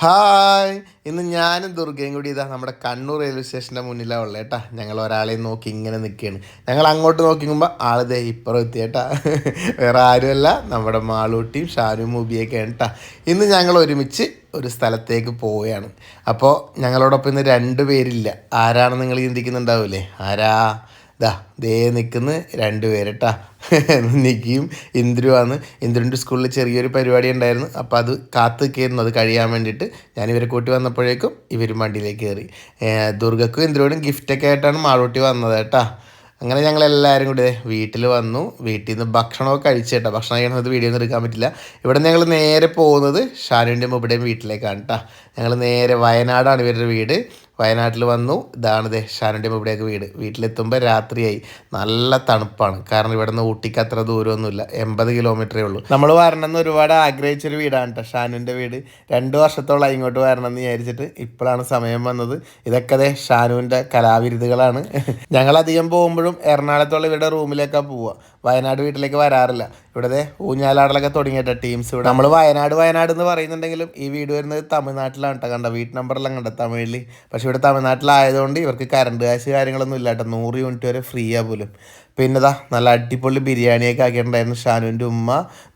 Hi, ഇന്ന് ഞാനും ദുർഗയും കൂടി ഇതാ നമ്മുടെ കണ്ണൂർ റെയിൽവേ സ്റ്റേഷൻ്റെ മുന്നിലാണ് ഉള്ളത് കേട്ടാ. ഞങ്ങൾ ഒരാളെയും നോക്കി ഇങ്ങനെ നിൽക്കുകയാണ്. ഞങ്ങൾ അങ്ങോട്ട് നോക്കിക്കുമ്പോൾ ആളിതേ ഇപ്പുറം എത്തി കേട്ടാ. വേറെ ആരുമല്ല, നമ്മുടെ മാളൂട്ടിയും ഷാനും മൂബിയൊക്കെയാണ് കേട്ടാ. ഇന്ന് ഞങ്ങൾ ഒരുമിച്ച് ഒരു സ്ഥലത്തേക്ക് പോവുകയാണ്. അപ്പോൾ ഞങ്ങളോടൊപ്പം ഇന്ന് 2 പേരില്ല. ആരാണെന്ന് നിങ്ങൾ ചിന്തിക്കുന്നുണ്ടാവില്ലേ? ആരാ? ദേ നിൽക്കുന്ന 2 പേര് കേട്ടാ. നിക്കിയും ഇന്ദ്രുവാണ്. ഇന്ദ്രുവിൻ്റെ സ്കൂളിൽ ചെറിയൊരു പരിപാടി ഉണ്ടായിരുന്നു. അപ്പോൾ അത് കാത്തു നിൽക്കുകയായിരുന്നു, അത് കഴിയാൻ വേണ്ടിയിട്ട്. ഞാനിവരെ കൂട്ടി വന്നപ്പോഴേക്കും ഇവരും വണ്ടിയിലേക്ക് കയറി. ദുർഗക്കും ഇന്ദ്രുവിനും ഗിഫ്റ്റൊക്കെ ആയിട്ടാണ് മാളൂട്ടി വന്നത് കേട്ടാ. അങ്ങനെ ഞങ്ങളെല്ലാവരും കൂടി വീട്ടിൽ വന്നു. വീട്ടിൽ നിന്ന് ഭക്ഷണമൊക്കെ കഴിച്ചു കേട്ടോ. ഭക്ഷണം കഴിക്കുന്നത് വീഡിയോ ഒന്നും എടുക്കാൻ പറ്റില്ല. ഇവിടെ ഞങ്ങൾ നേരെ പോകുന്നത് ഷാനുവിൻ്റെയും ഇവിടെയും വീട്ടിലേക്കാണ് കേട്ടോ. ഞങ്ങൾ നേരെ വയനാടാണ് ഇവരുടെ വീട്. വയനാട്ടിൽ വന്നു. ഇതാണ് ഷാനുവിൻ്റെയും ഇവിടെയൊക്കെ വീട്. വീട്ടിലെത്തുമ്പോൾ രാത്രിയായി. നല്ല തണുപ്പാണ്. കാരണം ഇവിടെ നിന്ന് ഊട്ടിക്ക് അത്ര ദൂരമൊന്നുമില്ല, 80 കിലോമീറ്ററേ ഉള്ളൂ. നമ്മൾ വരണമെന്ന് ഒരുപാട് ആഗ്രഹിച്ചൊരു വീടാണ് കേട്ടോ ഷാനുവിൻ്റെ വീട്. 2 വർഷത്തോളം ഇങ്ങോട്ട് വരണമെന്ന് വിചാരിച്ചിട്ട് ഇപ്പോഴാണ് സമയം വന്നത്. ഇതൊക്കെ ഷാനുവിൻ്റെ കലാവിരുതുകളാണ്. ഞങ്ങളധികം പോകുമ്പോഴും എറണാകുളത്തുള്ള ഇവരുടെ റൂമിലേക്കാണ് പോവുക. വയനാട് വീട്ടിലേക്ക് വരാറില്ല. ഇവിടെ ഊഞ്ഞാലാടലൊക്കെ തുടങ്ങിയിട്ട ടീംസ് ഇവിടെ. നമ്മൾ വയനാട് എന്ന് പറയുന്നുണ്ടെങ്കിലും ഈ വീട് വരുന്നത് തമിഴ്നാട്ടിലാണ് കേട്ടോ. കണ്ട വീട്ട് നമ്പറെല്ലാം കണ്ട തമിഴിൽ. പക്ഷെ ഇവിടെ തമിഴ്നാട്ടിലായതുകൊണ്ട് ഇവർക്ക് കറണ്ട് കാശ് കാര്യങ്ങളൊന്നും ഇല്ല കേട്ടോ. 100 യൂണിറ്റ് വരെ ഫ്രീയാ പോലും. പിന്നെ നല്ല അടിപൊളി ബിരിയാണിയൊക്കെ ആക്കിയിട്ടുണ്ടായിരുന്നു ഷാനുവിൻ്റെ ഉമ്മ.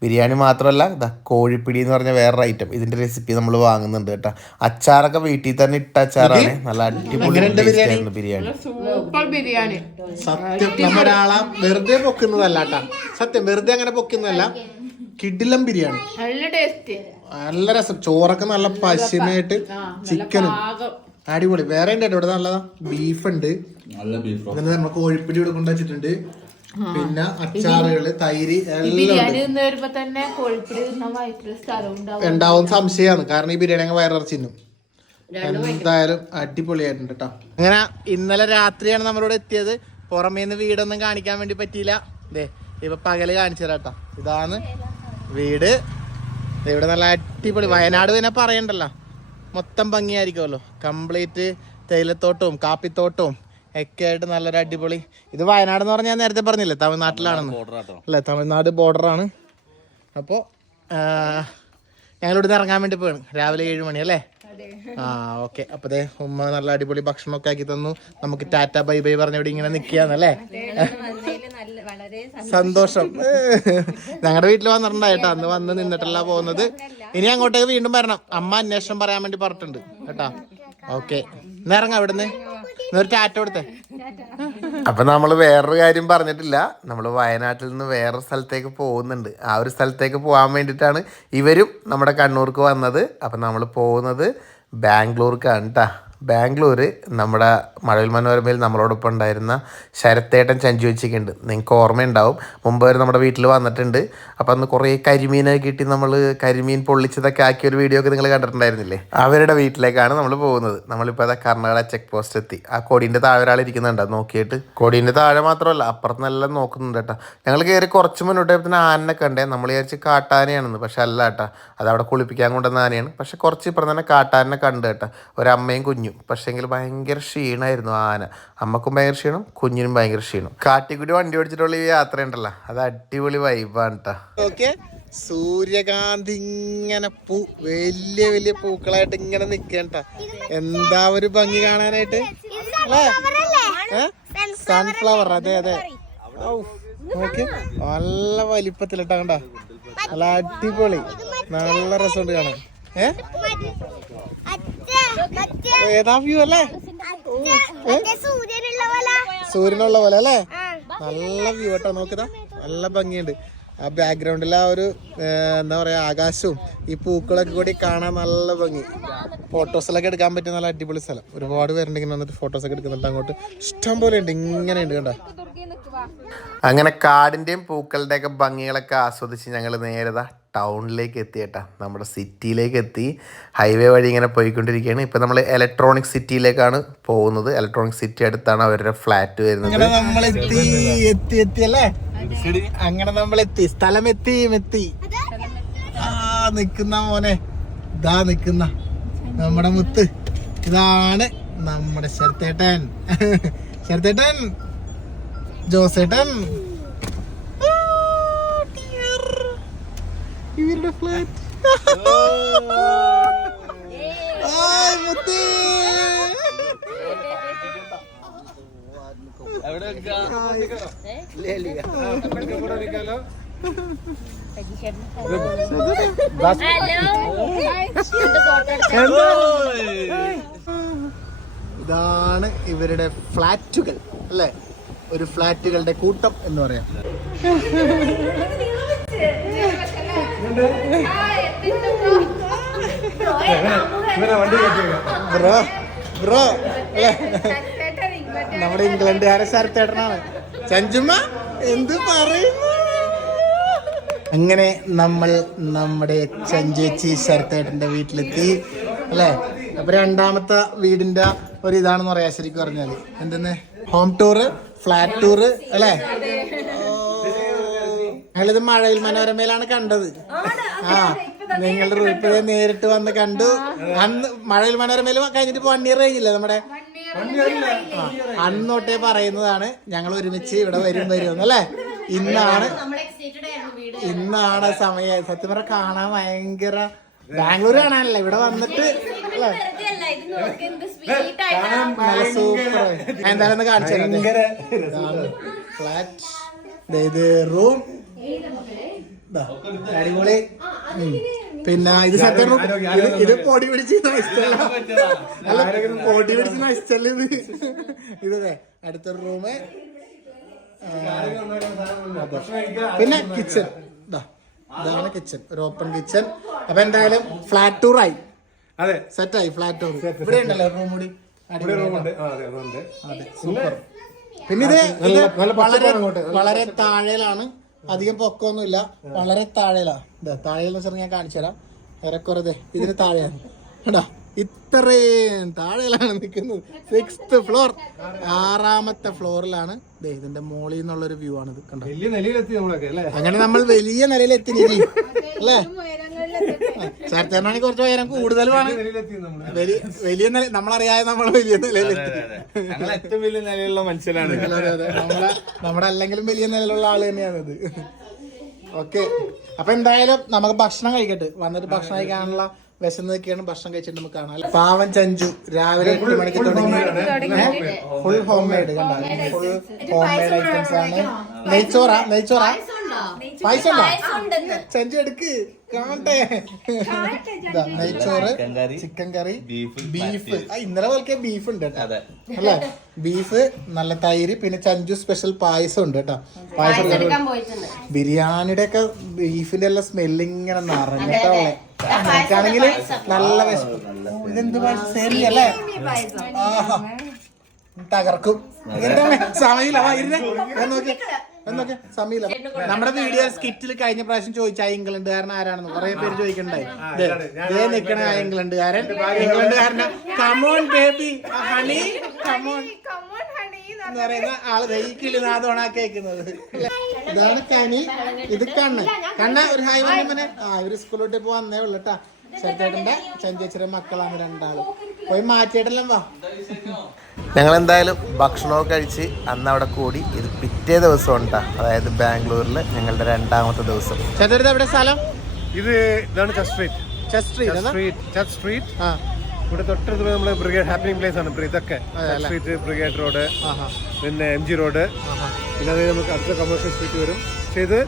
ബിരിയാണി മാത്രമല്ല കോഴിപ്പിടി എന്ന് പറഞ്ഞ വേറൊരു ഐറ്റം. ഇതിൻ്റെ റെസിപ്പി നമ്മൾ വാങ്ങുന്നുണ്ട് കേട്ടോ. അച്ചാറൊക്കെ വീട്ടിൽ തന്നെ ഇട്ട അച്ചാറാണ്. നല്ല അടിപൊളി ബിരിയാണി. സൂപ്പർ ബിരിയാണി. സത്യം നമ്മളൊരാളെ വെറുതെ പൊക്കുന്നതല്ല കേട്ടാ. സത്യം വെറുതെ അങ്ങനെ പൊക്കുന്നതല്ല. കിടിലം ബിരിയാണി, നല്ല ടേസ്റ്റ്, നല്ല രസം. ചോറൊക്കെ നല്ല പശിമായിട്ട്, ചിക്കനും അടിപൊളി. വേറെ ഉണ്ട് ഇവിടെ നല്ലതാ. ബീഫ് ഉണ്ട്, അങ്ങനെ നമ്മൾ കോഴിപ്പിടി ഇവിടെ കൊണ്ടു വെച്ചിട്ടുണ്ട്. പിന്നെ അച്ചാറുകള്, തൈര് ഉണ്ടാവും സംശയമാണ്. കാരണം ഈ ബിരിയാണി അങ്ങ് വയറിറച്ചിന്നും. എന്തായാലും അടിപൊളിയായിട്ടുണ്ട് കേട്ടോ. അങ്ങനെ ഇന്നലെ രാത്രിയാണ് നമ്മളിവിടെ എത്തിയത്. പുറമേന്ന് വീടൊന്നും കാണിക്കാൻ വേണ്ടി പറ്റിയില്ല. ഇപ്പൊ പകല് കാണിച്ചു തരാം കേട്ടോ. ഇതാണ് വീട്. ഇവിടെ നല്ല അടിപൊളി. വയനാട് പിന്നെ പറയണ്ടല്ലോ, മൊത്തം ഭംഗിയായിരിക്കുമല്ലോ. കംപ്ലീറ്റ് തേയിലത്തോട്ടവും കാപ്പിത്തോട്ടവും ഒക്കെ ആയിട്ട് നല്ലൊരു അടിപൊളി. ഇത് വയനാട് എന്ന് പറഞ്ഞാൽ ഞാൻ നേരത്തെ പറഞ്ഞില്ലേ തമിഴ്നാട്ടിലാണെന്ന്. അല്ലേ, തമിഴ്നാട് ബോർഡറാണ്. അപ്പോൾ ഞങ്ങളിവിടുന്ന് ഇറങ്ങാൻ വേണ്ടി പോവാണ്. രാവിലെ 7 മണി അല്ലേ? ഓക്കെ. അപ്പൊ ഉമ്മ നല്ല അടിപൊളി ഭക്ഷണമൊക്കെ ആക്കി തന്നു. നമുക്ക് ടാറ്റ ബൈ ബൈ പറഞ്ഞ ഇവിടെ ഇങ്ങനെ നിൽക്കുകയാണല്ലേ. സന്തോഷം. ഞങ്ങളുടെ വീട്ടിൽ വന്നിട്ടുണ്ടായിട്ടോ. അന്ന് വന്ന് നിന്നിട്ടല്ല പോകുന്നത്. ഇനി അങ്ങോട്ടേക്ക് വീണ്ടും വരണം. അമ്മ അന്വേഷണം പറയാൻ വേണ്ടി പറഞ്ഞിട്ടുണ്ട് കേട്ടാ. ഓക്കെ, ഇന്ന് ഇറങ്ങാം ഇവിടുന്ന്. ഇന്നൊരു ടാറ്റ കൊടുത്തേ. അപ്പൊ നമ്മൾ വേറൊരു കാര്യം പറഞ്ഞിട്ടില്ല. നമ്മൾ വയനാട്ടിൽ നിന്ന് വേറൊരു സ്ഥലത്തേക്ക് പോകുന്നുണ്ട്. ആ ഒരു സ്ഥലത്തേക്ക് പോകാൻ വേണ്ടിയിട്ടാണ് ഇവരും നമ്മുടെ കണ്ണൂർക്ക് വന്നത്. അപ്പം നമ്മൾ പോകുന്നത് ബാംഗ്ലൂർക്കാണ് കേട്ടോ. ബാംഗ്ലൂർ നമ്മുടെ മഴവിൽ മനോരമയിൽ നമ്മളോടൊപ്പം ഉണ്ടായിരുന്ന ശരത്തേട്ടൻ ചഞ്ചു വെച്ചിട്ടുണ്ട്. നിങ്ങൾക്ക് ഓർമ്മയുണ്ടാവും, മുമ്പ് വരെ നമ്മുടെ വീട്ടിൽ വന്നിട്ടുണ്ട്. അപ്പോൾ അന്ന് കുറേ കരിമീനൊക്കെ കിട്ടി. നമ്മൾ കരിമീൻ പൊള്ളിച്ചതൊക്കെ ആക്കിയൊരു വീഡിയോ ഒക്കെ നിങ്ങൾ കണ്ടിട്ടുണ്ടായിരുന്നില്ലേ? അവരുടെ വീട്ടിലേക്കാണ് നമ്മൾ പോകുന്നത്. നമ്മളിപ്പോൾ അതാ കർണാടക ചെക്ക് പോസ്റ്റ് എത്തി. ആ കൊടീൻ്റെ താഴെ ഒരാൾ ഇരിക്കുന്നുണ്ടോ നോക്കിയിട്ട്. കൊടീൻ്റെ താഴെ മാത്രമല്ല അപ്പുറത്ത് നല്ല നോക്കുന്നുണ്ട് കേട്ടോ. ഞങ്ങൾ കയറി കുറച്ച് മുന്നോട്ടേപ്പത്തിന് ആനനെ കണ്ടേ. നമ്മൾ വിചാരിച്ച് കാട്ടാനയാണെന്ന്. പക്ഷെ അല്ല കേട്ടോ, അതവിടെ കുളിപ്പിക്കാൻ കൊണ്ടുവന്ന ആനയാണ്. പക്ഷെ കുറച്ച് ഇപ്പുറം തന്നെ കാട്ടാനെ കണ്ടു കേട്ടോ. ഒരമ്മയും കുഞ്ഞും. പക്ഷേങ്കിൽ ഭയങ്കര ക്ഷീണമായിരുന്നു ആന. അമ്മക്കും ഭയങ്കര ക്ഷീണം, കുഞ്ഞിനും ഭയങ്കര ക്ഷീണം. കാട്ടിക്കൂടി വണ്ടി ഓടിച്ചിട്ടുള്ള ഈ യാത്ര ഉണ്ടല്ലോ, അത് അടിപൊളി വൈബാണ് കേട്ടോ. ഓക്കെ, സൂര്യകാന്തി ഇങ്ങനെ വലിയ വലിയ പൂക്കളായിട്ട് ഇങ്ങനെ നിക്കണ്ട. എന്താ ഒരു ഭംഗി കാണാനായിട്ട് അല്ലേ? സൺഫ്ലവർ. അതെ അതെ. ഓക്കെ, നല്ല വലിപ്പത്തിലിട്ടാ കണ്ട. നല്ല അടിപൊളി, നല്ല രസമുണ്ട് കാണാൻ. ഏതാ വ്യൂ അല്ലേ? സൂര്യനുള്ള പോലെ അല്ലേ? നല്ല വ്യൂ കേട്ടോ. നോക്കിതാ, നല്ല ഭംഗിയുണ്ട്. ആ ബാക്ക്ഗ്രൗണ്ടിൽ ആ ഒരു എന്താ പറയാ, ആകാശവും ഈ പൂക്കളൊക്കെ കൂടി കാണാൻ നല്ല ഭംഗി. ഫോട്ടോസിലൊക്കെ എടുക്കാൻ പറ്റിയ നല്ല അടിപൊളി സ്ഥലം. ഒരുപാട് പേരുണ്ടെങ്കിൽ വന്നിട്ട് ഫോട്ടോസൊക്കെ എടുക്കുന്നുണ്ട്. അങ്ങോട്ട് ഇഷ്ടം പോലെ ഉണ്ട്. ഇങ്ങനെയുണ്ട് കണ്ടോ. അങ്ങനെ കാടിൻ്റെയും പൂക്കളുടെയൊക്കെ ഭംഗികളൊക്കെ ആസ്വദിച്ച് ഞങ്ങൾ നേരെ ടൗണിലേക്ക് എത്തി കേട്ടാ. നമ്മുടെ സിറ്റിയിലേക്ക് എത്തി. ഹൈവേ വഴി ഇങ്ങനെ പോയിക്കൊണ്ടിരിക്കുകയാണ്. ഇപ്പം നമ്മൾ ഇലക്ട്രോണിക് സിറ്റിയിലേക്കാണ് പോകുന്നത്. ഇലക്ട്രോണിക് സിറ്റി അടുത്താണ് അവരുടെ ഫ്ലാറ്റ് വരുന്നത്. അങ്ങനെ നമ്മളെത്തി, സ്ഥലം എത്തി. നിക്കുന്ന മോനെ, ഇതാ നിക്കുന്ന നമ്മുടെ മുത്ത്. ഇതാണ് നമ്മുടെ ശരത്തേട്ടൻ. ശരത്തേട്ടൻ, ജോസേട്ടൻ, ഇവരുടെ ഫ്ലാറ്റ്. ഇതാണ് ഇവരുടെ ഫ്ലാറ്റുകൾ അല്ലേ, ഒരു ഫ്ലാറ്റുകളുടെ കൂട്ടം എന്ന് പറയാം. ബ്രോ ബ്രോ നമ്മുടെ ഇംഗ്ലണ്ടുകാരെ ശരത്തേട്ടനാണ്. ചഞ്ചുമ്മ എന്ത് പറയുന്നു? അങ്ങനെ നമ്മൾ നമ്മുടെ ചഞ്ചേച്ചി ശരത്തേട്ടന്റെ വീട്ടിലെത്തി അല്ലേ. അപ്പൊ രണ്ടാമത്തെ വീടിന്റെ ഒരു ഇതാണെന്ന് പറയാ ശരിക്കും പറഞ്ഞാല്. എന്തെന്ന് ഹോം ടൂറ്, ഫ്ലാറ്റ് ടൂറ് അല്ലേ. ഞങ്ങളിത് മഴയിൽ മനോരമയിലാണ് കണ്ടത്. ആ നിങ്ങളുടെ റൂട്ടിൽ നേരിട്ട് വന്ന് കണ്ടു. അന്ന് മഴയിൽ മനോരമയിൽ കഴിഞ്ഞിട്ട് 1 year കഴിഞ്ഞില്ലേ നമ്മുടെ. അന്ന് തൊട്ടേ പറയുന്നതാണ് ഞങ്ങൾ ഒരുമിച്ച് ഇവിടെ വരും അല്ലേ. ഇന്നാണ് സമയം. സത്യം പറഞ്ഞാൽ കാണാൻ ഭയങ്കര ബാംഗ്ലൂർ കാണാനല്ലേ, ഇവിടെ വന്നിട്ട് അല്ലേ നല്ല സൂപ്പർ. എന്തായാലും ഒന്ന് കാണിച്ചു ഫ്ലാറ്റ്. ഇത് റൂം അടിപൊളി. പിന്നെ ഇത് ഇത് പൊടി പിടിച്ച് നശിച്ചല്ല, പൊടി പിടിച്ച് നശിച്ചല്ല ഇത്. ഇതേ അടുത്തൊരു റൂമ്, പിന്നെ കിച്ചൺ. ഇതാണ് കിച്ചൺ, ഒരു ഓപ്പൺ കിച്ചൺ. അപ്പൊ എന്തായാലും ഫ്ലാറ്റ് ടൂർ ആയി. അതെ, സെറ്റായി ഫ്ലാറ്റ് ടൂർ. ഇവിടെ ഉണ്ടല്ലോ റൂം കൂടി. സൂപ്പർ. പിന്നെ ഇത് വളരെ താഴെയിലാണ്, അധികം പൊക്കമൊന്നുമില്ല, വളരെ താഴെയിലാണ്. താഴെയെന്ന് വെച്ചാൽ ഞാൻ കാണിച്ചു തരാം. ഏറെക്കുറെ ഇതിന് താഴെയാണ് കേട്ടാ, ഇത്രയും താഴെയിലാണ് നിൽക്കുന്നത്. 6th floor, 6ാമത്തെ ഫ്ലോറിലാണ്. ഇതിന്റെ മോളിൽ നിന്നുള്ളൊരു വ്യൂ ആണിത് കണ്ടോ. അങ്ങനെ നമ്മൾ വലിയ നിലയിലെത്തി അല്ലേ. ശരത്തേനാണെങ്കിൽ കുറച്ച് ഉയരം കൂടുതലുമാണ്. വലിയ നില നമ്മളറിയാതെ നമ്മൾ വലിയ നിലയിലെത്തി. ഏറ്റവും വലിയ നിലയിലുള്ള മനുഷ്യനാണ്. നമ്മുടെ അല്ലെങ്കിലും വലിയ നിലയിലുള്ള ആള് തന്നെയാണിത്. ഓക്കെ, അപ്പൊ എന്തായാലും നമുക്ക് ഭക്ഷണം കഴിക്കട്ടെ. വന്നിട്ട് ഭക്ഷണം കഴിക്കാനുള്ള വിശന്ന് നിൽക്കുകയാണ്. ഭക്ഷണം കഴിച്ചിട്ട് നമുക്ക് കാണാം. പാവൻ ചഞ്ചു രാവിലെ 8 മണിക്ക് തുടങ്ങി. ഫുൾ ഹോം മെയ്ഡ് കണ്ടോ, ഫുൾ ഹോം മെയ്ഡ് ഐറ്റംസ് ആണ്. നെയ്ച്ചോറാ പായസം ഉണ്ടോ? ചഞ്ചു എടുക്ക് കാണട്ടെ. നെയ്ച്ചോറ്, ചിക്കൻ കറി, ബീഫ്. ഇന്നലെ പോലത്തെ ബീഫ് ഉണ്ട് കേട്ടോ അല്ലേ. ബീഫ്, നല്ല തൈര്, പിന്നെ ചഞ്ചു സ്പെഷ്യൽ പായസം ഉണ്ട് കേട്ടോ. പായസം ബിരിയാണിയുടെ ഒക്കെ ബീഫിന്റെ എല്ലാം സ്മെല്ലിങ്ങനെ നിറഞ്ഞിട്ടോ. എനിക്കാണെങ്കിൽ നല്ല വിശപ്പ്. ഇതെന്ത് അല്ലേ, തകർക്കും. സമയമില്ല എന്നൊക്കെ സമയമില്ല. നമ്മുടെ വീഡിയോ സ്കിറ്റിൽ കഴിഞ്ഞ പ്രാവശ്യം ചോദിച്ച ഇംഗ്ലണ്ടുകാരൻ ആരാണെന്ന് കുറെ പേര് ചോദിക്കണ്ടായി. ഇതേ നിക്കണ ഇംഗ്ലണ്ടുകാരന്റെ കമോൺ ബേബി ഹണി കമോൺ എന്ന് പറയുന്ന ആള് ഈ കിളിനാഥമാണ് കേൾക്കുന്നത്. ഇതാണ് കനി, ഇത് കണ്ണ ഒരു ഹായ് വന്നെ. ഇവര് സ്കൂളിലോട്ട് ഇപ്പൊ വന്നേ ഉള്ളു കേട്ടാ. ശരത്തേട്ടന്റെ ചഞ്ചേച്ചിയുടെ മക്കളാണ് രണ്ടാളും. പോയി മാറ്റിയിട്ടെല്ലാം വാ. ഞങ്ങൾ എന്തായാലും ഭക്ഷണമൊക്കെ കഴിച്ച് അന്ന് അവിടെ കൂടി. ഇത് പിറ്റേ ദിവസം ഉണ്ടാ, അതായത് ബാംഗ്ലൂരിൽ ഞങ്ങളുടെ 2ാമത്തെ ദിവസം. ചേട്ടൻ എവിടെ സ്ഥലം? ഇതാണ് ചർച്ച് സ്ട്രീറ്റ്. ഇവിടെ തൊട്ടടുത്ത് നമ്മുടെ ബ്രിഗേഡ് ഹാപ്പനിങ് പ്ലേസ് ആണ്. ഇതൊക്കെ സ്ട്രീറ്റ്, ബ്രിഗേഡ് റോഡ്, പിന്നെ MG റോഡ്, പിന്നെ അത് നമുക്ക് അടുത്ത കമേഴ്ഷ്യൽ സ്ട്രീറ്റ് വരും. പക്ഷേ ഇത്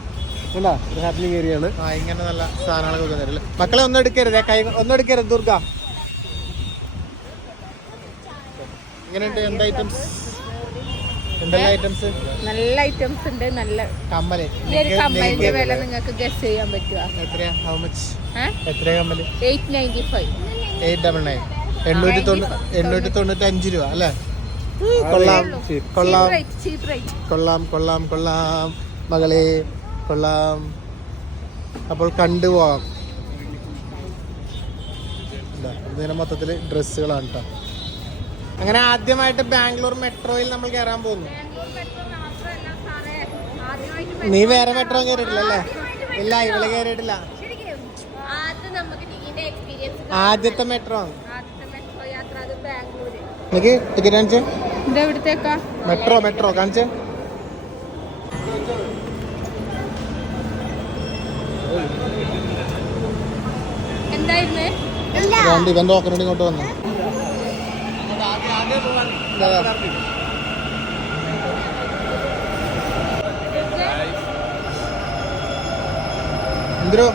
ഹാപ്പനിങ് ഏരിയ ആണ്. ഇങ്ങനെ നല്ല സാധനങ്ങളൊക്കെ തരില്ലേ. മക്കളെ ഒന്നും എടുക്കരുത് ദുർഗ. എങ്ങനെയുണ്ട്? എന്തെല്ലാം ഐറ്റംസ്? നല്ല ഐറ്റംസ് ഉണ്ട്. നല്ല കമ്മല്. കമ്മലിന്റെ വില നിങ്ങൾക്ക് ഗസ് ചെയ്യാൻ പറ്റുമോ? എത്രയാ? How much? എത്രയാ കമ്മല്? 895. 899. 895 രൂപ അല്ലേ. കൊള്ളാം മകളെ, കൊള്ളാം. അപ്പോൾ കണ്ടുപോവാം. ഇതിന് മൊത്തത്തില് ഡ്രസ്സുകളാണ് കേട്ടോ. അങ്ങനെ ആദ്യമായിട്ട് ബാംഗ്ലൂർ മെട്രോയിൽ നമ്മൾ കയറാൻ പോകുന്നു. നീ വേറെ മെട്രോ കയറിയിട്ടില്ല അല്ലേ? ഇല്ല, ഇവള് കയറിയിട്ടില്ല. ആദ്യത്തെ മെട്രോ ആണ്. ടിക്കറ്റ് കാണിച്ചേ. മെട്രോ കാണിച്ചേ. ഇവൻ ടോക്കൺ ഇങ്ങോട്ട് വന്നു. എന്തോ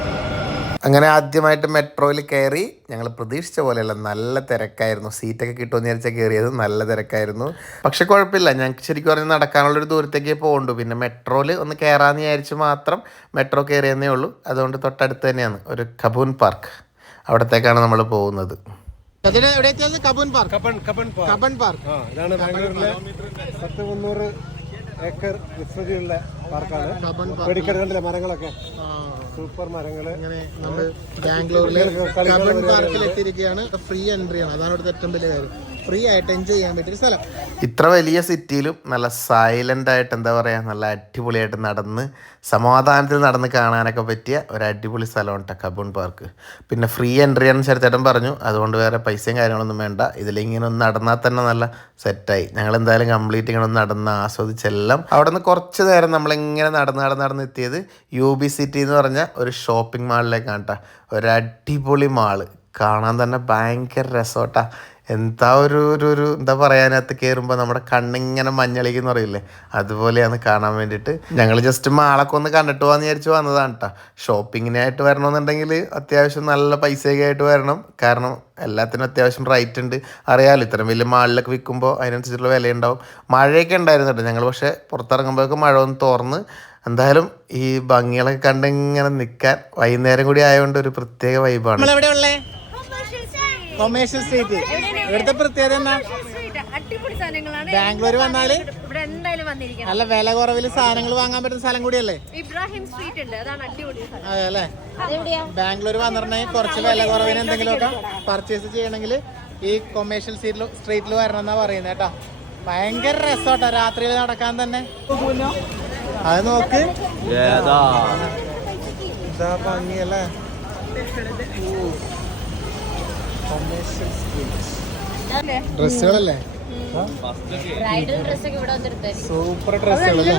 അങ്ങനെ ആദ്യമായിട്ട് മെട്രോയിൽ കയറി. ഞങ്ങൾ പ്രതീക്ഷിച്ച പോലെയല്ല, നല്ല തിരക്കായിരുന്നു. സീറ്റൊക്കെ കിട്ടുമെന്ന് വിചാരിച്ചാൽ കയറിയത്, നല്ല തിരക്കായിരുന്നു. പക്ഷെ കുഴപ്പമില്ല, ഞങ്ങൾക്ക് ശരിക്കും പറഞ്ഞാൽ നടക്കാനുള്ളൊരു ദൂരത്തേക്കേ പോകുള്ളൂ. പിന്നെ മെട്രോയിൽ ഒന്ന് കയറാമെന്ന് വിചാരിച്ച് മാത്രം മെട്രോ കയറിയെന്നേ ഉള്ളൂ. അതുകൊണ്ട് തൊട്ടടുത്ത് തന്നെയാണ് ഒരു കബൂൺ പാർക്ക്, അവിടത്തേക്കാണ് നമ്മൾ പോകുന്നത്. കബൂൺ പാർക്ക്. കബൺ പാർക്ക് ഇതാണ് ബാംഗ്ലൂരിലെ 300 ഏക്കർ വിസ്തൃതിയുള്ള പാർക്കാണ്. വെടിക്കെടുക്കണ്ടില്ല മരങ്ങളൊക്കെ, സൂപ്പർ മരങ്ങള്. അങ്ങനെ നമ്മൾ ബാംഗ്ലൂരിലെ കബൺ പാർക്കിൽ എത്തിയിരിക്കുകയാണ്. ഫ്രീ എൻട്രി ആണ്, അതാണ് ഇവിടുത്തെ ഏറ്റവും വലിയ കാര്യം. ഫ്രീ ആയിട്ട് എൻജോയ് ചെയ്യാൻ പറ്റിയ സ്ഥലം. ഇത്ര വലിയ സിറ്റിയിലും നല്ല സൈലൻ്റ് ആയിട്ട്, എന്താ പറയുക, നല്ല അടിപൊളിയായിട്ട് നടന്ന് സമാധാനത്തിൽ നടന്ന് കാണാനൊക്കെ പറ്റിയ ഒരു അടിപൊളി സ്ഥലമാണ് കേട്ടോ കബൂൺ പാർക്ക്. പിന്നെ ഫ്രീ എൻട്രി ആണെന്ന് ചേട്ടൻ പറഞ്ഞു, അതുകൊണ്ട് വേറെ പൈസയും കാര്യങ്ങളൊന്നും വേണ്ട. ഇതിലിങ്ങനെ ഒന്ന് നടന്നാൽ തന്നെ നല്ല സെറ്റായി. ഞങ്ങൾ എന്തായാലും കംപ്ലീറ്റ് ഇങ്ങനെ ഒന്ന് നടന്ന് ആസ്വദിച്ചെല്ലാം. അവിടെ നിന്ന് കുറച്ച് നേരം നമ്മളിങ്ങനെ നടന്ന് എത്തിയത് UB സിറ്റി എന്ന് പറഞ്ഞ ഒരു ഷോപ്പിംഗ് മാളിലേക്കാണ് കേട്ടോ. ഒരു അടിപൊളി മാള്, കാണാൻ തന്നെ ഭയങ്കര രസോട്ടാ. എന്താ ഒരു എന്താ പറയാനകത്ത് കയറുമ്പോൾ നമ്മുടെ കണ്ണിങ്ങനെ മഞ്ഞളിക്കെന്ന് പറയില്ലേ, അതുപോലെയാണ് കാണാൻ വേണ്ടിയിട്ട്. ഞങ്ങൾ ജസ്റ്റ് മാളൊക്കെ ഒന്ന് കണ്ടിട്ട് പോകാമെന്ന് വിചാരിച്ച് വന്നതാണ് കേട്ടോ. ഷോപ്പിങ്ങിനായിട്ട് വരണമെന്നുണ്ടെങ്കിൽ അത്യാവശ്യം നല്ല പൈസയൊക്കെ ആയിട്ട് വരണം. കാരണം എല്ലാത്തിനും അത്യാവശ്യം റേറ്റ് ഉണ്ട്, അറിയാമല്ലോ. ഇത്രയും വലിയ മാളിലൊക്കെ വിൽക്കുമ്പോൾ അതിനനുസരിച്ചുള്ള വിലയുണ്ടാവും. മഴയൊക്കെ ഉണ്ടായിരുന്നു കേട്ടോ ഞങ്ങൾ, പക്ഷേ പുറത്തിറങ്ങുമ്പോഴൊക്കെ മഴ ഒന്ന് തോർന്ന്. എന്തായാലും ഈ ഭംഗികളൊക്കെ കണ്ടിങ്ങനെ നിൽക്കാൻ വൈകുന്നേരം കൂടി ആയതുകൊണ്ട് ഒരു പ്രത്യേക വൈബാണ്. കൊമേഴ്ഷ്യൽ സ്ട്രീറ്റ് ഇവിടുത്തെ പ്രത്യേകത എന്നാ? ബാംഗ്ലൂർ വന്നാല് നല്ല വില കുറവിൽ സാധനങ്ങൾ വാങ്ങാൻ പറ്റുന്ന സ്ഥലം കൂടിയല്ലേ ഇബ്രാഹിം സ്ട്രീറ്റ് ഉണ്ട്, അതാണ് അടിപൊളി. അതെ അല്ലേ? ബാംഗ്ലൂർ വന്നിട്ടുണ്ടെങ്കിൽ കുറച്ച് വില കുറവിന് എന്തെങ്കിലുമൊക്കെ പർച്ചേസ് ചെയ്യണമെങ്കിൽ ഈ കൊമേഴ്ഷ്യൽ സ്ട്രീറ്റിൽ വരണം എന്നാ പറയുന്നത് കേട്ടോ. ഭയങ്കര രസോട്ടോ രാത്രിയിൽ നടക്കാൻ തന്നെ. അത് നോക്ക്, ഇതാ ഭംഗിയല്ലേ. ഡ്രസ്സുകളല്ലേ, സൂപ്പർ ഡ്രസ്സുകളല്ലേ.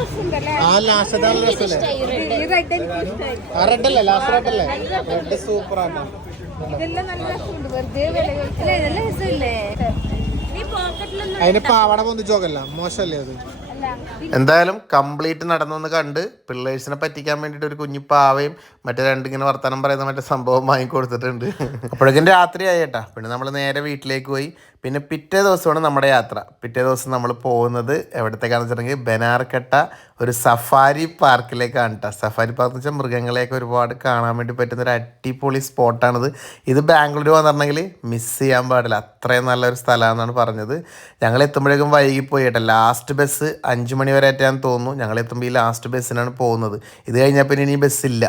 ആ ലാസ്റ്റത്തെ ഡ്രസ്സല്ലേ, ആ റെഡല്ലേ, ലാസ്റ്റ് റെഡല്ലേ, റെഡ് സൂപ്പർ ആട്ടോ. അതിന് പാവാട പൊന്തിച്ചോക്കല്ല, മോശമല്ലേ അത്? എന്തായാലും കംപ്ലീറ്റ് നടന്നൊന്ന് കണ്ട് പിള്ളേഴ്സിനെ പറ്റിക്കാൻ വേണ്ടിയിട്ട് ഒരു കുഞ്ഞു പാവയും മറ്റേ രണ്ടിങ്ങനെ വർത്തമാനം പറയുന്ന മറ്റേ സംഭവം വാങ്ങിക്കൊടുത്തിട്ടുണ്ട്. അപ്പോഴേക്കും രാത്രി ആയേട്ടാ. പിന്നെ നമ്മൾ നേരെ വീട്ടിലേക്ക് പോയി. പിന്നെ പിറ്റേ ദിവസമാണ് നമ്മുടെ യാത്ര. പിറ്റേ ദിവസം നമ്മൾ പോകുന്നത് എവിടത്തേക്കാണെന്ന് വെച്ചിട്ടുണ്ടെങ്കിൽ ബനാർക്കട്ട ഒരു സഫാരി പാർക്കിലേക്കാണ് കേട്ടോ. സഫാരി പാർക്ക് എന്ന് വെച്ചാൽ മൃഗങ്ങളെയൊക്കെ ഒരുപാട് കാണാൻ വേണ്ടി പറ്റുന്ന ഒരു അടിപൊളി സ്പോട്ടാണിത്. ഇത് ബാംഗ്ലൂർ വന്നിട്ടുണ്ടെങ്കിൽ മിസ് ചെയ്യാൻ പാടില്ല, അത്രയും നല്ലൊരു സ്ഥലമാണെന്നാണ് പറഞ്ഞത്. ഞങ്ങൾ എത്തുമ്പോഴേക്കും വൈകിപ്പോയി കേട്ടോ. ലാസ്റ്റ് ബസ് 5 മണി വരെ ആയിട്ടാന്ന് തോന്നുന്നു. ഞങ്ങൾ എത്തുമ്പോൾ ഈ ലാസ്റ്റ് ബസ്സിനാണ് പോകുന്നത്. ഇത് കഴിഞ്ഞാൽ പിന്നെ ഇനി ബസ്സില്ല.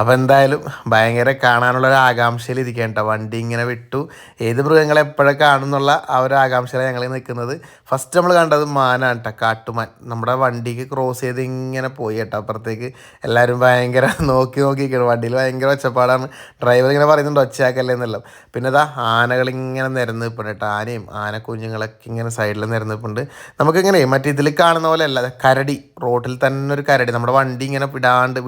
അപ്പോൾ എന്തായാലും ഭയങ്കര കാണാനുള്ളൊരു ആകാംക്ഷയിൽ ഇരിക്കാൻ കേട്ടോ. വണ്ടി ഇങ്ങനെ വിട്ടു, ഏത് മൃഗങ്ങളെ എപ്പോഴൊക്കെ കാണുന്നുള്ള ആ ഒരു ആകാംക്ഷയിലാണ് ഞങ്ങൾ നിൽക്കുന്നത്. ഫസ്റ്റ് നമ്മൾ കണ്ടത് മാനാണ് കേട്ടോ, കാട്ടുമാൻ. നമ്മുടെ വണ്ടിക്ക് ക്രോസ് ചെയ്ത് ഇങ്ങനെ പോയി കേട്ടോ അപ്പുറത്തേക്ക്. എല്ലാവരും ഭയങ്കര നോക്കിയിരിക്കണം. വണ്ടിയിൽ ഭയങ്കര ഒച്ചപ്പാടാണ്. ഡ്രൈവർ ഇങ്ങനെ പറയുന്നുണ്ട് ഒച്ചയാക്കല്ലേ എന്നെല്ലാം. പിന്നെ ഇതാ ആനകളിങ്ങനെ നിരന്ന് നിൽപ്പുണ്ട് കേട്ടോ. ആനയും ആന കുഞ്ഞുങ്ങളൊക്കെ ഇങ്ങനെ സൈഡിൽ നിരന്ന് നിൽപ്പുണ്ട്. നമുക്കിങ്ങനെ മറ്റേ ഇതിൽ കാണുന്ന പോലെ അല്ല, കരടി, റോട്ടിൽ തന്നെ ഒരു കരടി. നമ്മുടെ വണ്ടി ഇങ്ങനെ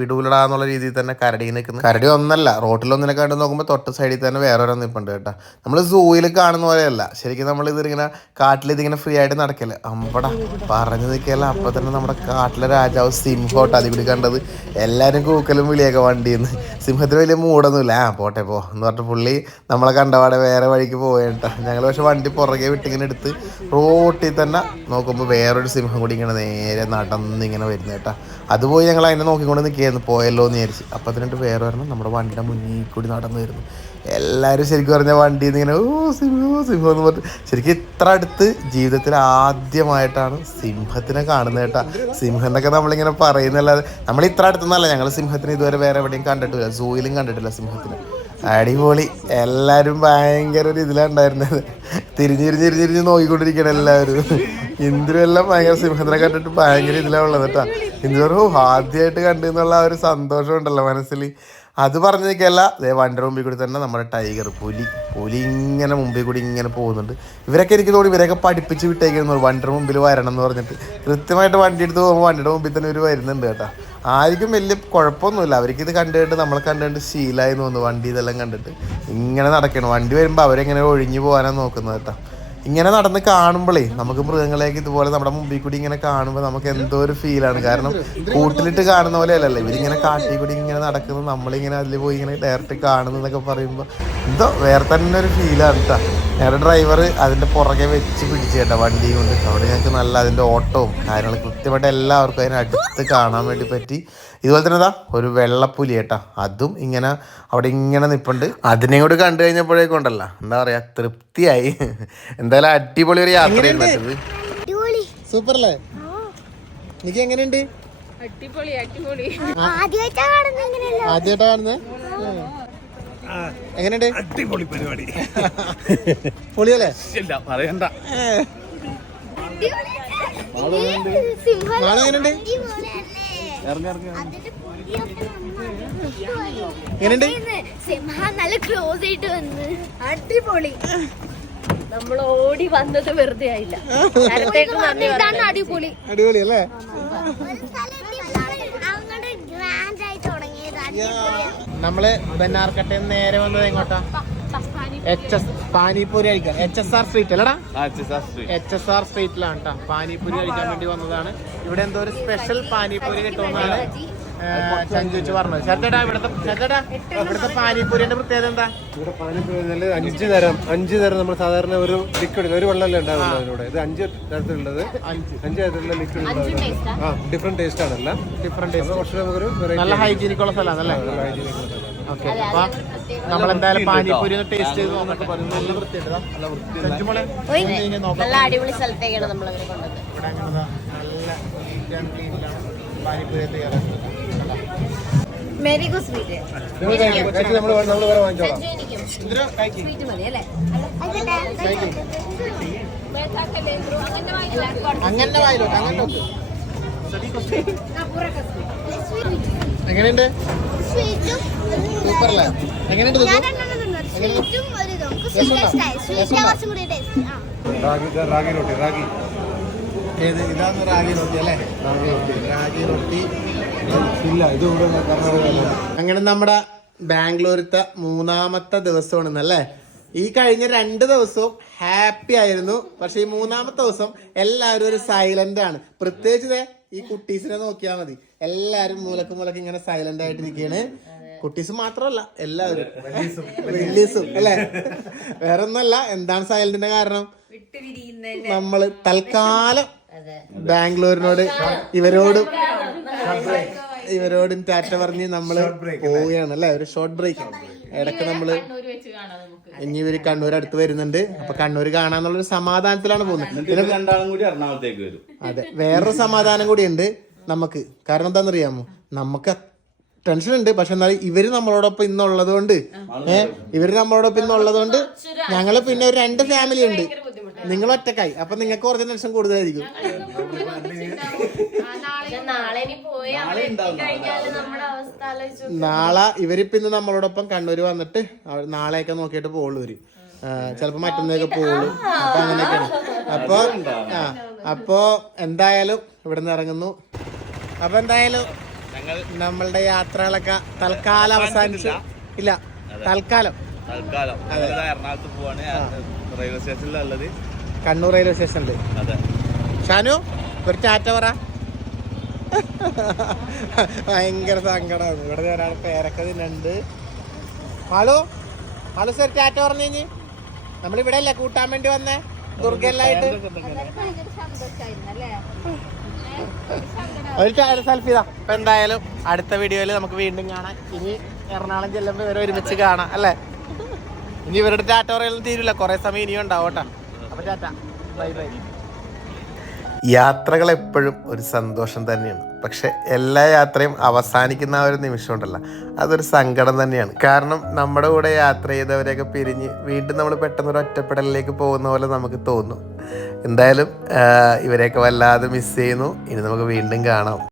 വിടൂലടാന്നുള്ള രീതിയിൽ തന്നെ കരടി നിൽക്കുന്നത്. കരടി ഒന്നല്ല, റോട്ടിലൊന്നിനെ കണ്ട് നോക്കുമ്പോൾ തൊട്ട് സൈഡിൽ തന്നെ വേറെ നിൽപ്പുണ്ട് കേട്ടോ. നമ്മൾ സൂയിൽ കാണുന്ന പോലെയല്ല, ശരിക്കും നമ്മൾ ഇതിങ്ങനെ കാട്ടിലിതിങ്ങനെ ഫ്രീ ആയിട്ട് നടക്കല്ലേ. അമ്പടാ പറഞ്ഞു നിൽക്കല്ല. അപ്പോൾ തന്നെ നമ്മുടെ കാട്ടിലെ രാജാവ് സിംഹോട്ട് അതിൽ കൂടി കണ്ടത്. എല്ലാവരും കൂക്കലും വിളിയൊക്കെ വണ്ടിയിൽ നിന്ന്. സിംഹത്തിന് വലിയ മൂടൊന്നുമില്ല. പോട്ടെ എന്ന് പറഞ്ഞിട്ട് പുള്ളി നമ്മളെ കണ്ടപാടെ വേറെ വഴിക്ക് പോയേട്ടാ. ഞങ്ങൾ പക്ഷെ വണ്ടി പുറകെ വിട്ടിങ്ങനെ എടുത്ത് റോട്ടിൽ തന്നെ നോക്കുമ്പോൾ വേറൊരു സിംഹം കൂടി ഇങ്ങനെ നേരെ നടന്നിങ്ങനെ വരുന്നത് കേട്ടോ. അതുപോയി ഞങ്ങൾ അതിനെ നോക്കിക്കൊണ്ട് നിൽക്കുകയായിരുന്നു, പോയല്ലോ എന്ന് വിചാരിച്ച്. അപ്പോൾ അതിനിട്ട് വേറെ ഒരെണ്ണം നമ്മുടെ വണ്ടിയുടെ മുന്നിൽ കൂടി നടന്നു വരുന്നു. എല്ലാവരും ശരിക്കും പറഞ്ഞാൽ വണ്ടിയിൽ നിന്ന് ഇങ്ങനെ സിംഹം എന്ന് പറഞ്ഞിട്ട്. ശരിക്കും ഇത്ര അടുത്ത് ജീവിതത്തിൽ ആദ്യമായിട്ടാണ് സിംഹത്തിനെ കാണുന്നത് കേട്ടോ. സിംഹം എന്നൊക്കെ നമ്മളിങ്ങനെ പറയുന്നല്ലാതെ നമ്മൾ ഇത്ര അടുത്തൊന്നല്ല. ഞങ്ങൾ സിംഹത്തിന് ഇതുവരെ വേറെ എവിടെയും കണ്ടിട്ടില്ല, സൂയിലും കണ്ടിട്ടില്ല സിംഹത്തിന്. അടിപൊളി. എല്ലാവരും ഭയങ്കര ഒരു ഇതിലുണ്ടായിരുന്നത്. തിരിഞ്ഞിരിഞ്ഞിരിഞ്ഞിരിഞ്ഞ് നോക്കിക്കൊണ്ടിരിക്കണം എല്ലാവരും. ഇന്ദുരും എല്ലാം ഭയങ്കര സിംഹത്തിനെ കണ്ടിട്ട് ഭയങ്കര ഇതിലുള്ളത് കേട്ടോ. ഇന്ദു ആദ്യമായിട്ട് കണ്ടു എന്നുള്ള ആ ഒരു സന്തോഷം ഉണ്ടല്ലോ മനസ്സിൽ. അത് പറഞ്ഞു നിൽക്കല്ല. അതേ വണ്ടിയുടെ മുമ്പിൽ കൂടി തന്നെ നമ്മുടെ ടൈഗർ, പുലി ഇങ്ങനെ മുമ്പിൽ കൂടി ഇങ്ങനെ പോകുന്നുണ്ട്. ഇവരൊക്കെ എനിക്ക് തോന്നി ഇവരെയൊക്കെ പഠിപ്പിച്ച് വിട്ടേക്കുന്നു വണ്ടിയുടെ മുമ്പിൽ വരണം എന്ന് പറഞ്ഞിട്ട്. കൃത്യമായിട്ട് വണ്ടി എടുത്ത് പോകുമ്പോൾ വണ്ടിയുടെ മുമ്പിൽ തന്നെ ഇവർ വരുന്നുണ്ട് കേട്ടോ. ആർക്കും വലിയ കുഴപ്പമൊന്നുമില്ല. അവർക്കിത് കണ്ടുകണ്ട് നമ്മളെ കണ്ടുകൊണ്ട് ശീലമായി തോന്നുന്നു. വണ്ടി ഇതെല്ലാം കണ്ടിട്ട് ഇങ്ങനെ നടക്കണം. വണ്ടി വരുമ്പോൾ അവരെങ്ങനെ ഒഴിഞ്ഞു പോകാനാണ് നോക്കുന്നത് കേട്ടോ. ഇങ്ങനെ നടന്ന് കാണുമ്പോഴേ നമുക്ക് മൃഗങ്ങളെയൊക്കെ ഇതുപോലെ നമ്മുടെ മുമ്പിൽ കൂടി ഇങ്ങനെ കാണുമ്പോൾ നമുക്ക് എന്തോ ഒരു ഫീലാണ്. കാരണം കൂട്ടിലിട്ട് കാണുന്ന പോലെ അല്ലല്ലോ ഇവരിങ്ങനെ കാട്ടിൽ കൂടി ഇങ്ങനെ നടക്കുന്നത്, നമ്മളിങ്ങനെ അതിൽ പോയി ഇങ്ങനെ ഡയറക്റ്റ് കാണുന്നതൊക്കെ പറയുമ്പോൾ എന്തോ വേറെ തന്നെ ഒരു ഫീലാണ് കേട്ടോ. ഞങ്ങളുടെ ഡ്രൈവർ അതിൻ്റെ പുറകെ വെച്ച് പിടിച്ച് കേട്ടോ വണ്ടി കൊണ്ട്. അവിടെ ഞങ്ങൾക്ക് നല്ല അതിൻ്റെ ഓട്ടവും കാര്യങ്ങളും കൃത്യമായിട്ട് എല്ലാവർക്കും അതിനടുത്ത് കാണാൻ വേണ്ടി പറ്റി. ഇതുപോലെ തന്നെ ഇതാ ഒരു വെള്ളപ്പുലി കേട്ടോ, അതും ഇങ്ങനെ അവിടെ ഇങ്ങനെ നിൽപ്പുണ്ട്. അതിനെയും കൂടി കണ്ടു കഴിഞ്ഞപ്പോഴേക്കുണ്ടല്ലോ എന്താ പറയാ, തൃപ്തിയായി. എന്തായാലും അടിപൊളി ഒരു യാത്രയായിരുന്നു. സൂപ്പർ അല്ലേ? എനിക്ക് എങ്ങനെയുണ്ട്? അടിപൊളി അടിപൊളി. ആദ്യമായിട്ടാ കാണുന്നത്? എങ്ങനെയുണ്ട്? അടിപൊളി പരിപാടി. പൊളിയല്ലേ? പറയണ്ട. നാളെ എങ്ങനെയുണ്ട്? എങ്ങനെയുണ്ട്? നല്ല ക്ലോസ് ആയിട്ട് വന്ന് അടിപൊളി. നമ്മൾ ഓടി വന്നത് വെറുതെ ആയില്ല. ഇതാണ് അടിപൊളി. അടിപൊളി അല്ലേ? നമ്മള് ബെന്നാർക്കട്ടയിൽ നേരെ വന്നത് എങ്ങോട്ടാ? പാനിപൂരി കഴിക്കാൻ. HSR സ്ട്രീറ്റ് അല്ലടാ? HSR സ്ട്രീറ്റിലാണ് കേട്ടോ പാനിപൂരി കഴിക്കാൻ വേണ്ടി വന്നതാണ്. ഇവിടെ എന്തോ ഒരു സ്പെഷ്യൽ പാനിപൂരി കിട്ടുമെന്നാണ് ചഞ്ചുച്ച് പറഞ്ഞത്. ചേട്ടാ ഇവിടുത്തെ പാനിപൂരിന്റെ പ്രത്യേകത എന്താ? ഇവിടെ പാനിപൂരി 5 തരം നമ്മൾ സാധാരണ ഒരു ലിക്വിഡ് ഒരു വെള്ളമല്ലേ ഉണ്ടാവുന്നത് അതിലൂടെ. ഇത് 5 തരത്തിലുള്ളത്, 5 തരത്തിലുള്ള ലിക്വിഡ് ഡിഫറെന്റ് ടേസ്റ്റ് ആണല്ല. ഡിഫറെന്റ് ടേസ്റ്റ് കുറച്ച് നമുക്കൊരു നല്ല ഹൈജീനിക് ഉള്ള സ്ഥലമാണല്ലേ? ഓക്കെ, അപ്പൊ നമ്മളെന്തായാലും പാനിപൂരി ടേസ്റ്റ് ചെയ്ത് നോക്കട്ടെ. നല്ല വൃത്തിയുണ്ട്, നല്ല അടിപൊളി സ്ഥലത്തേക്കാണ് നമ്മൾ അവരെ കൊണ്ടത്. ഇവിടെ അങ്ങനെ നല്ല പാനിപൂരി തയ്യാറാക്കുന്നത്. Very good sweet. സ്വീറ്റ് മതി അല്ലേ? അങ്ങനെ വായിലോട്ട് അങ്ങനെ നോക്ക്. എങ്ങനെയുണ്ട്? സൂപ്പർ അല്ലേ? എങ്ങനെയുണ്ട്? റാഗി റൊട്ടി. ഏത് ഇതാണ്? റാഗി റൊട്ടി അല്ലേ? റാഗി റൊട്ടി ഇല്ല. ഇത് അങ്ങനെ നമ്മുടെ ബാംഗ്ലൂരത്തെ 3ാമത്തെ ദിവസമാണെന്നല്ലേ. ഈ കഴിഞ്ഞ 2 ദിവസവും ഹാപ്പി ആയിരുന്നു. പക്ഷെ ഈ 3ാമത്തെ ദിവസം എല്ലാവരും ഒരു സൈലന്റ് ആണ്. പ്രത്യേകിച്ച് ഈ കുട്ടീസിനെ നോക്കിയാൽ മതി. എല്ലാരും മൂലക്ക് ഇങ്ങനെ സൈലന്റ് ആയിട്ടിരിക്കുകയാണ്. കുട്ടീസ് മാത്രമല്ല എല്ലാവരും, റിലീസും അല്ലേ? വേറെ ഒന്നല്ല. എന്താണ് സൈലന്റിന്റെ കാരണം? നമ്മള് തൽക്കാലം ബാംഗ്ലൂരിനോട് ഇവരോടും ടാറ്റ പറഞ്ഞ് നമ്മള് പോവുകയാണ് അല്ലേ? ഒരു ഷോർട്ട് ബ്രേക്ക്. ഇടയ്ക്ക് നമ്മള് ഇനി ഇവര് കണ്ണൂർ അടുത്ത് വരുന്നുണ്ട്. അപ്പൊ കണ്ണൂർ കാണാന്നുള്ളൊരു സമാധാനത്തിലാണ് പോകുന്നത്. അതെ, വേറൊരു സമാധാനം കൂടി ഉണ്ട് നമുക്ക്. കാരണം എന്താണെന്നറിയാമോ? നമുക്ക് ടെൻഷൻ ഉണ്ട്. പക്ഷെ എന്നാലും ഇവര് നമ്മളോടൊപ്പം ഇന്നുള്ളത് കൊണ്ട് ഞങ്ങള് പിന്നെ ഒരു 2 ഫാമിലി ഉണ്ട്. നിങ്ങൾ ഒറ്റക്കായി. അപ്പൊ നിങ്ങൾക്ക് കുറച്ച് ടെൻഷൻ കൂടുതലായിരിക്കും. നാളെ ഇവരിപ്പോ ഇന്ന് നമ്മളോടൊപ്പം കണ്ണൂര് വന്നിട്ട് നാളെയൊക്കെ നോക്കിയിട്ട് പോകുള്ളൂ. ഇവര് ചിലപ്പോ മറ്റന്നൊക്കെ പോകുള്ളൂ. അപ്പൊ അങ്ങനെയൊക്കെയാണ്. അപ്പൊ എന്തായാലും ഇവിടെ നിന്ന് ഇറങ്ങുന്നു. അപ്പൊ എന്തായാലും നമ്മളുടെ യാത്രകളൊക്കെ തൽക്കാലം അവസാനിച്ചു. ഇല്ല, തൽക്കാലം എറണാകുളത്ത് പോവാണ്. റെയിൽവേ സ്റ്റേഷനിലുള്ളത്, കണ്ണൂർ റെയിൽവേ സ്റ്റേഷനില്. ഷാനു ഒരു ടാറ്റ പറ. ഭയങ്കര സങ്കടമാണ്. ഇവിടെ ഒരാൾ പേരൊക്കെ തിന്നുണ്ട്. ഹലോ സർ, ടാറ്റ പറഞ്ഞു കഴിഞ്ഞ് നമ്മളിവിടെ അല്ലേ കൂട്ടാൻ വേണ്ടി വന്നേ ദുർഗല്ലായിട്ട്. ഒരു സെൽഫി ഇതാ. അപ്പൊ എന്തായാലും അടുത്ത വീഡിയോയിൽ നമുക്ക് വീണ്ടും കാണാം. ഇനി എറണാകുളം ചെല്ലുമ്പോ ഇവരെ ഒരുമിച്ച് കാണാം അല്ലേ? ഇനി ഇവരുടെ ടാറ്റ പറയലും തീരില്ല, കുറെ സമയം ഇനിയും ഉണ്ടാവും കേട്ടോ. അപ്പൊ ടാറ്റ, ബൈ ബൈ. യാത്രകൾ എപ്പോഴും ഒരു സന്തോഷം തന്നെയാണ്. പക്ഷെ എല്ലാ യാത്രയും അവസാനിക്കുന്ന ആ ഒരു നിമിഷം ഉണ്ടല്ലോ, അതൊരു സങ്കടം തന്നെയാണ്. കാരണം നമ്മുടെ കൂടെ യാത്ര ചെയ്തവരെയൊക്കെ പിരിഞ്ഞ് വീണ്ടും നമ്മൾ പെട്ടെന്നൊരു ഒറ്റപ്പെടലിലേക്ക് പോകുന്ന പോലെ നമുക്ക് തോന്നും. എന്തായാലും ഇവരെയൊക്കെ വല്ലാതെ മിസ് ചെയ്യുന്നു. ഇനി നമുക്ക് വീണ്ടും കാണാം.